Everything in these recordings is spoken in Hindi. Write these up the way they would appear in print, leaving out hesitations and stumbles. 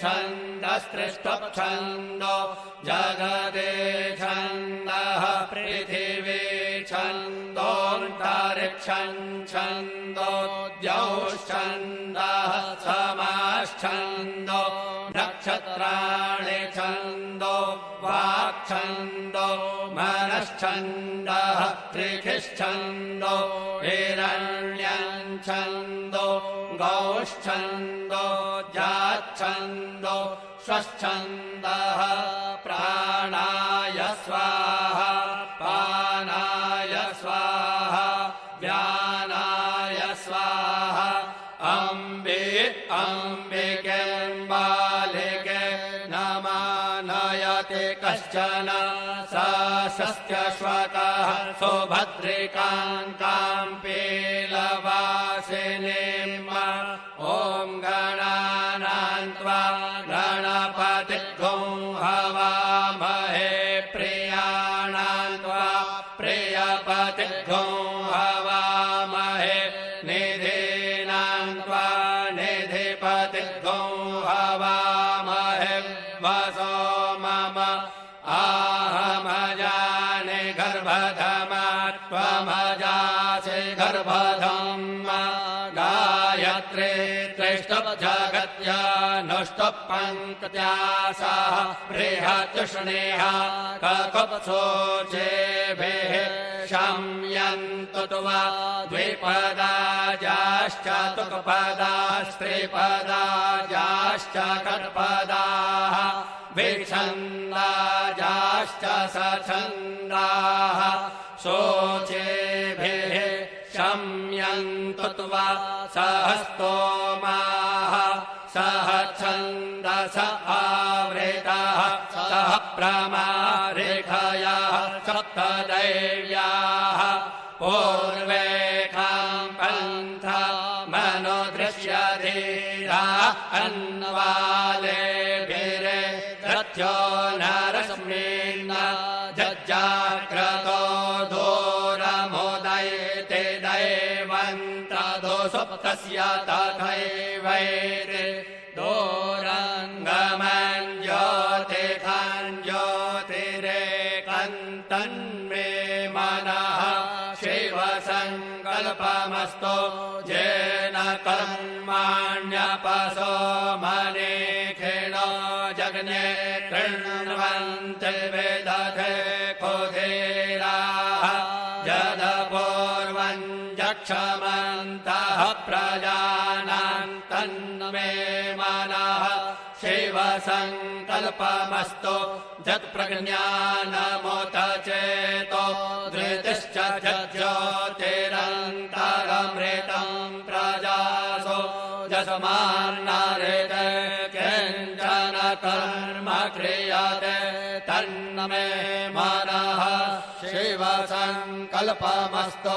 छन्दस्त्रिष्टुप्छन्दो जगदे छन्दः पृथिवी छन्दोऽन्तरिक्षम् छन्दो द्यौश्छन्दः समाश्छन्दो नक्षत्राणि छन्दो वाक्छन्दो मनश्छन्दः त्रिखिश्छन्दो हिरण्यम् छन्दो गौश्छन्दो जाच्छन्दो स्वच्छन्दः प्राणाय स्वाहा पानाय स्वाहा व्यानाय स्वाहा अम्बे अम्बिके बालिके नमानयते कश्चन सशस्त्यश्वकः सुभद्रिकाङ्काम् पीलवासिनीम् ॐ गणानां त्वा गणपतिं हवामहे प्रियाणां त्वा प्रियपतिं हवामहे निधीनां त्वा निधिपतिं हवामहे वसो मम आहमजाने गर्भधमा त्वमजासि गर्भधम् गायत्री त्रिष्टुप्जगत्यानुष्टुप्पङ्क्त्या सह बृहत्युष्णेहा ककुत्सोचेभिः शम्यन्तु त्वा द्विपदाजाश्च तुक्पदास्त्रिपदाजाश्च षट्पदाः विच्छन्दाजाश्च सछन्दाः शोचेभिः शम्यन्तु त्वा सहस्तोमाः सह छन्दस आवृतः सह प्रमारिखयः सप्तदैव्याः पूर्वेकाम् पन्था मनोदृश्यधीरा अन्वालेभिरे रथ्यो नरस्मिन् जज्जाग्रतो दूरमुदयते दैवन्तदो सुप्तस्य तथैवैते दूरङ्गमन् ज्योतिखान् ज्योतिरेकन्तन्मे मनः शिवसङ्कल्पमस्तु येन कर्माण्यपसो मनीखिणो जग्ने कृण्वन्ति विदधे कुधीराः यदपूर्वम् जक्षमन्तः प्रजानाम् तन्मे मनः शिवसङ्कल्पमस्तु यत्प्रज्ञानमुत चेतो धृतिश्च ज्योतिरन्तरमृतम् प्रजासो यस्मान्नरेते किञ्चन कर्म क्रियते तन्मे मनः शिवसङ्कल्पमस्तु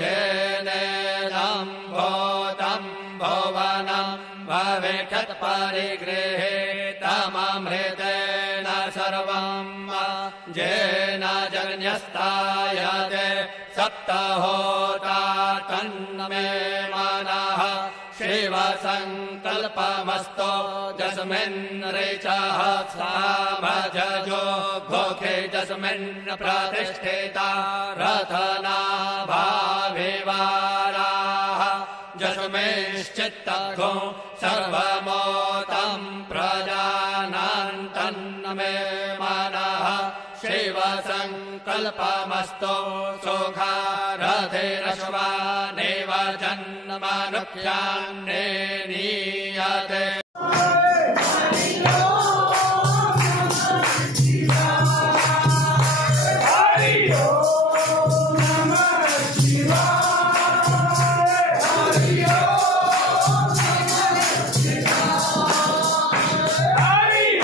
येनेदम् भूतम् भुवनम् भवेत्परिगृहीतममृतेन सर्वम् येन जज्ञस्तायते सप्तहोता तन्मे मनः शिवसङ्कल्पमस्तु यस्मिन् ऋचः सामजो घोखे यस्मिन् प्रतिष्ठिता रथनाभाविवाराः यस्मिंश्चित्तघो सर्वमोतम् प्रजानाम् तन्मे मनः शिवसङ्कल्पमस्तु सुखारथिरश्वानेव जन्मनुक्ष्यान्ने नीयते Hare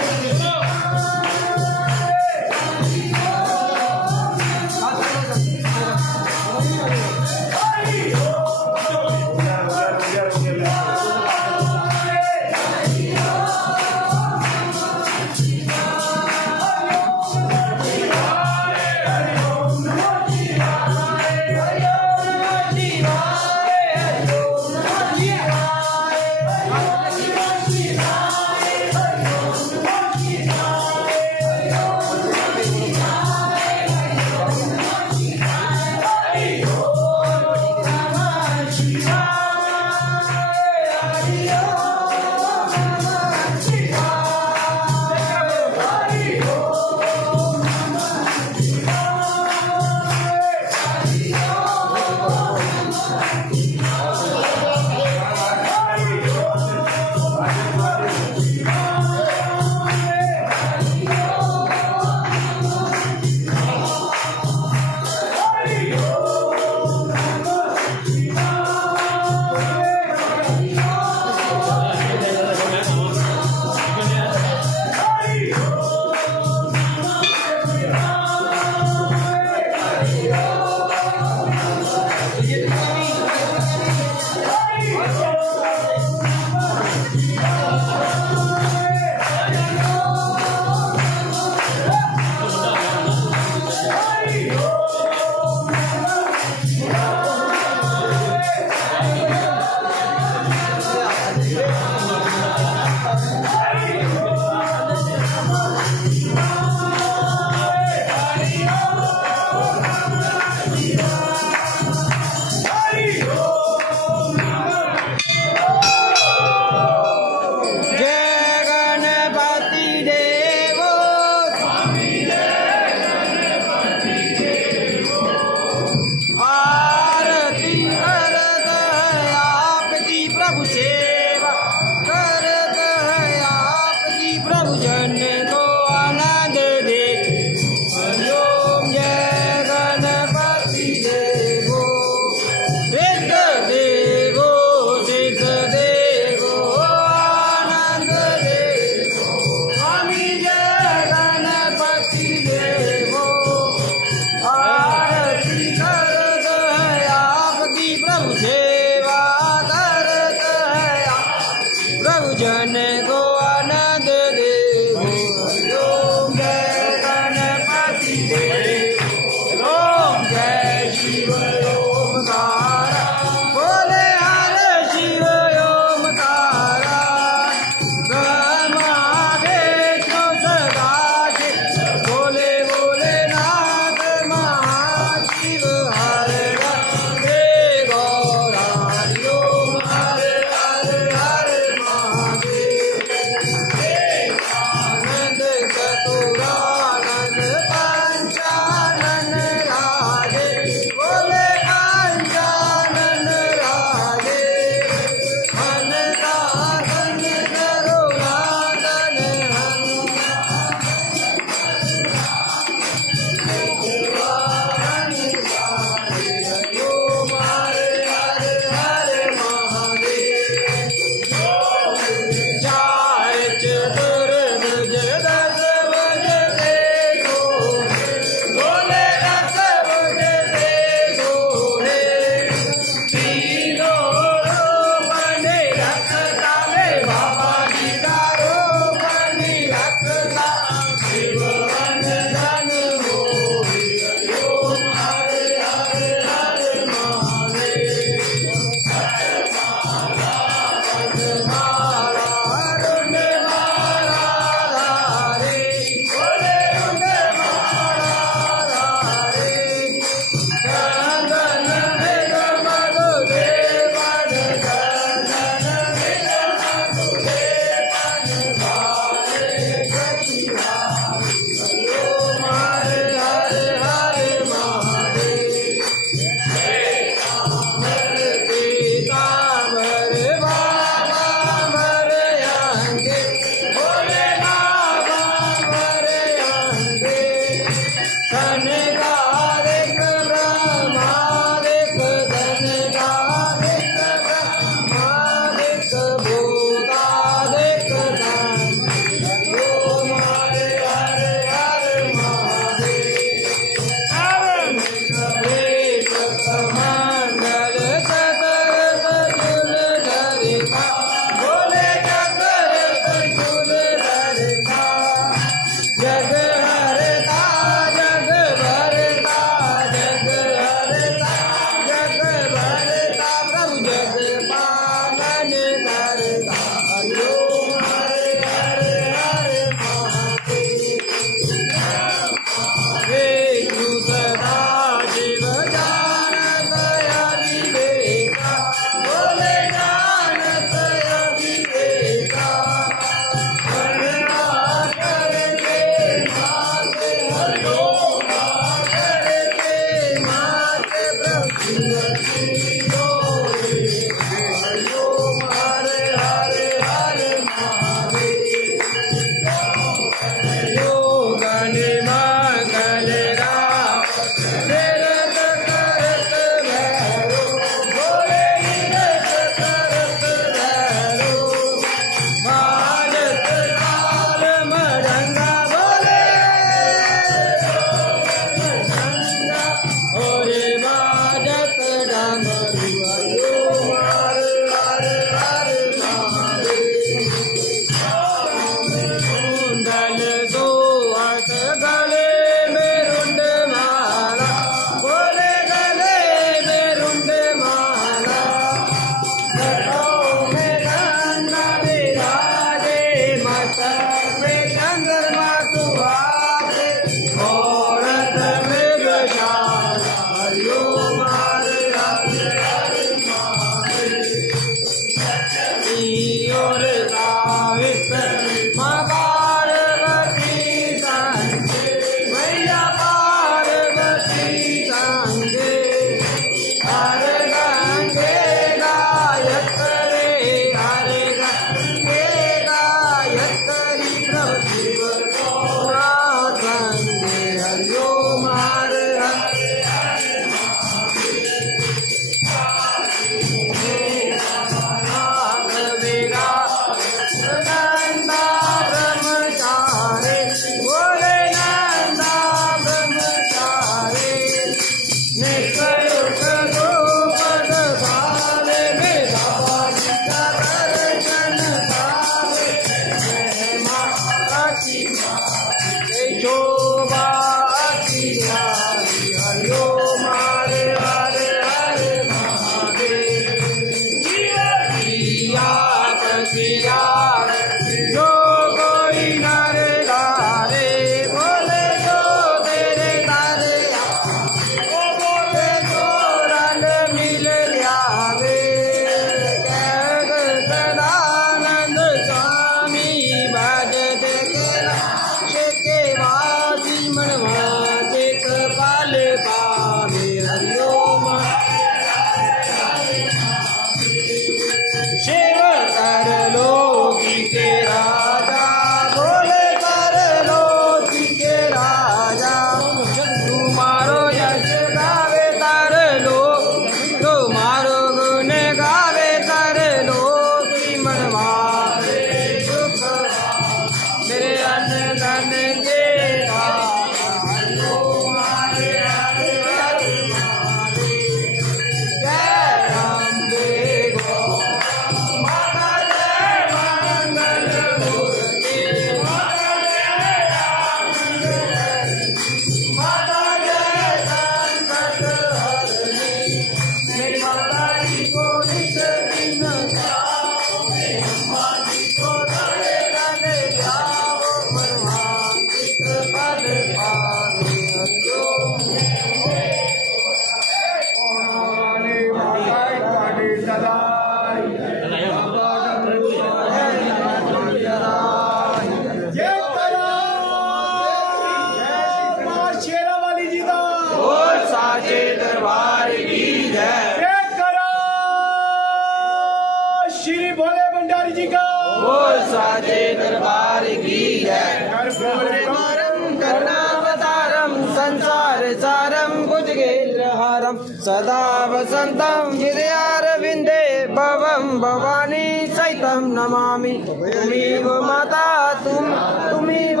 सदा वसन्तं हृदयारविन्दे भवं भवानी सहितं नमामि। तुमेव माता तुमेव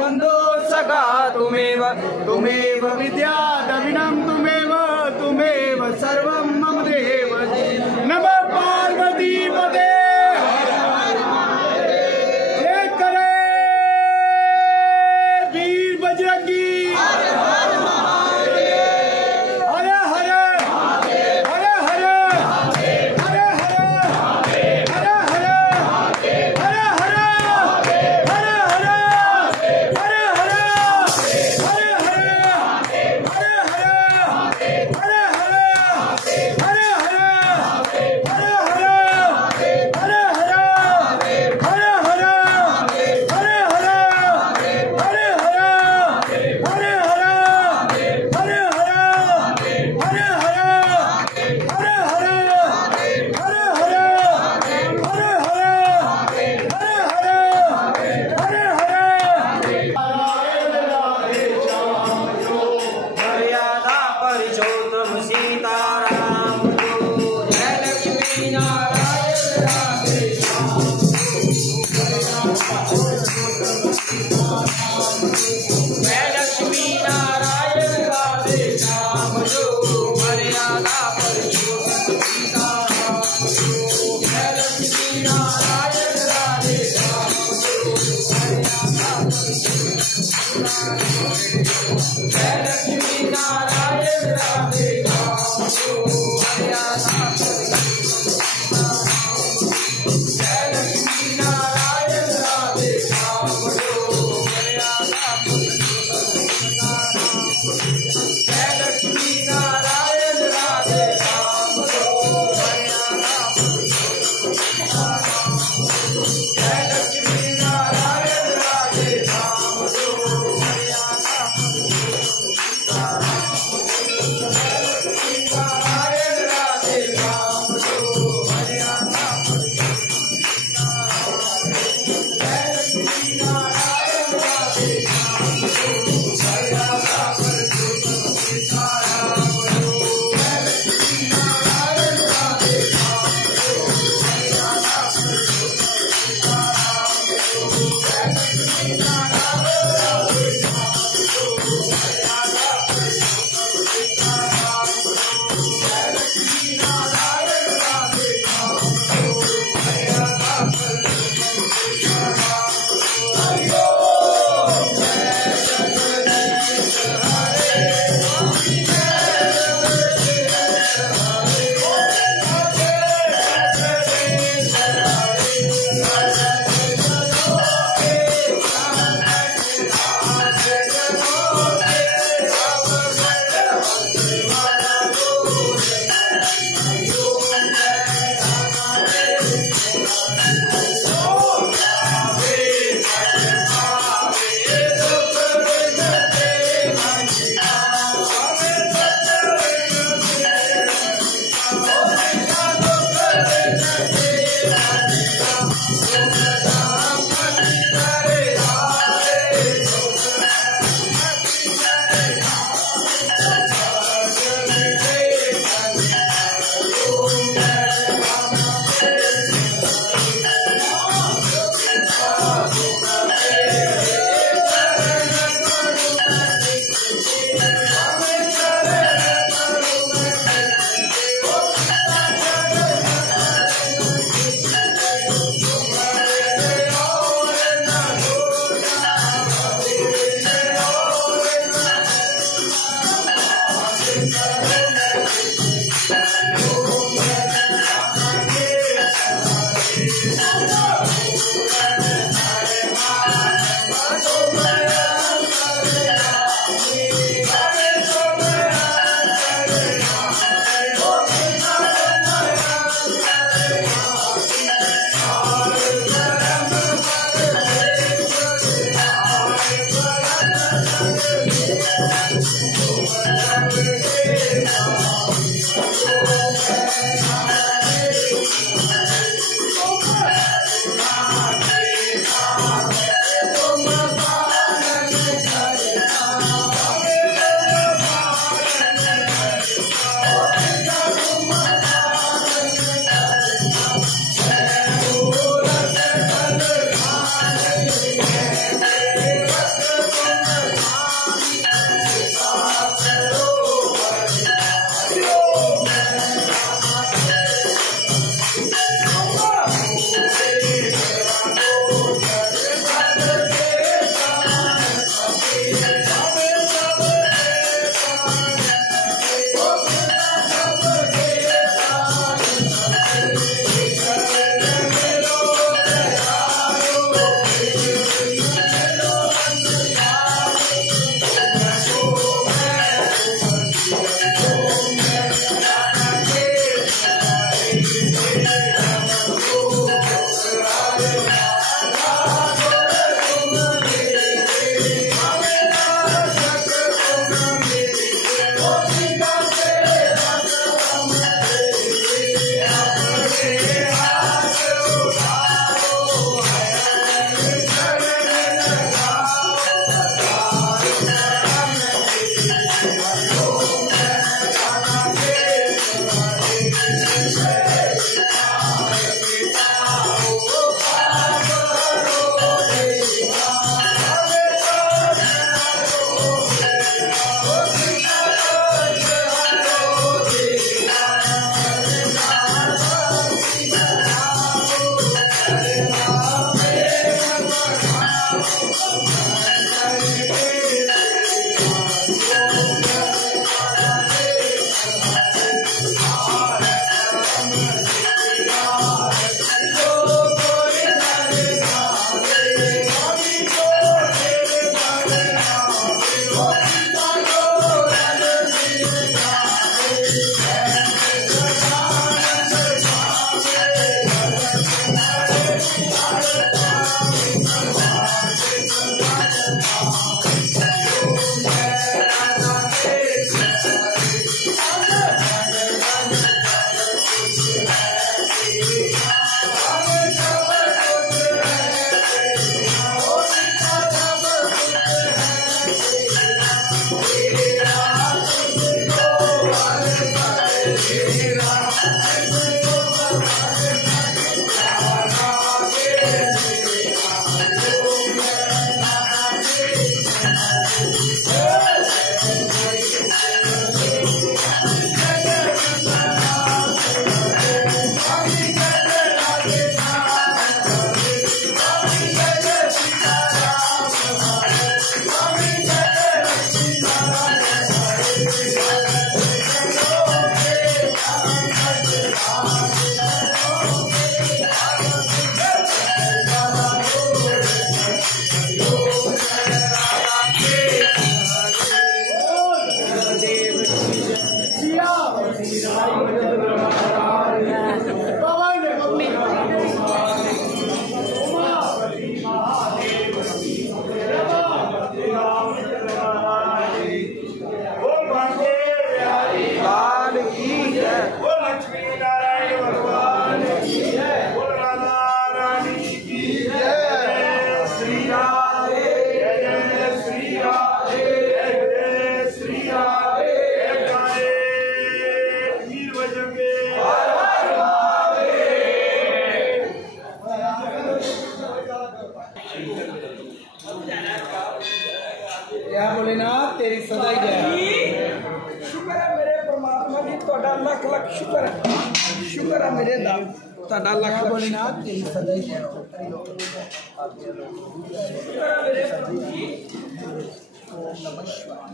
बन्धु सखा तुमेव विद्या दविनं तुमेव सर्वं मम देव। नमः पार्वती पते पुरुषोत्तम सीताराम जय लक्ष्मी नारायण राधे जय लक्ष्मी नारायण राधे श्याम जो मर्यादा पुरुषोत्तम सीताराम जय लक्ष्मी नारायण राधे श्याम जो मर्यादा जय लक्ष्मी नारायण राधे श्याम जो मर्यादा जय लक्ष्मी नारायण राधे श्याम जो मर्यादा जय लक्ष्मी नारायण राधे श्याम जो मर्यादा जय लक्ष्मी नारायण राधे श्याम जो मर्यादा नारायण राधे श्याम जो मर्यादा जय लक्ष्मी नारायण राधे श्याम जो मर्यादा सीताराम जो जय लक्ष्मी नारायण राधे श्याम जो मर्यादा सीताराम जो जय लक्ष्मी नारायण राधे श्याम जो मर्यादा सीताराम जय लक्ष्मी नारायण राधे श्याम जो मर्यादा सीताराम हरि ओम जय जगदीश हरे क्या भोलेनाथ तेरी सदा ही जय। शुक्र है मेरे परमात्मा जी ਤੁਹਾਡਾ ਲੱਖ ਲੱਖ शुक्र है मेरे दा ਤੁਹਾਡਾ ਲੱਖ ਲੱਖ भोलेनाथ तेरी सदा ही जय। शुक्र है मेरे प्रभु जी। ओम नमः शिवाय।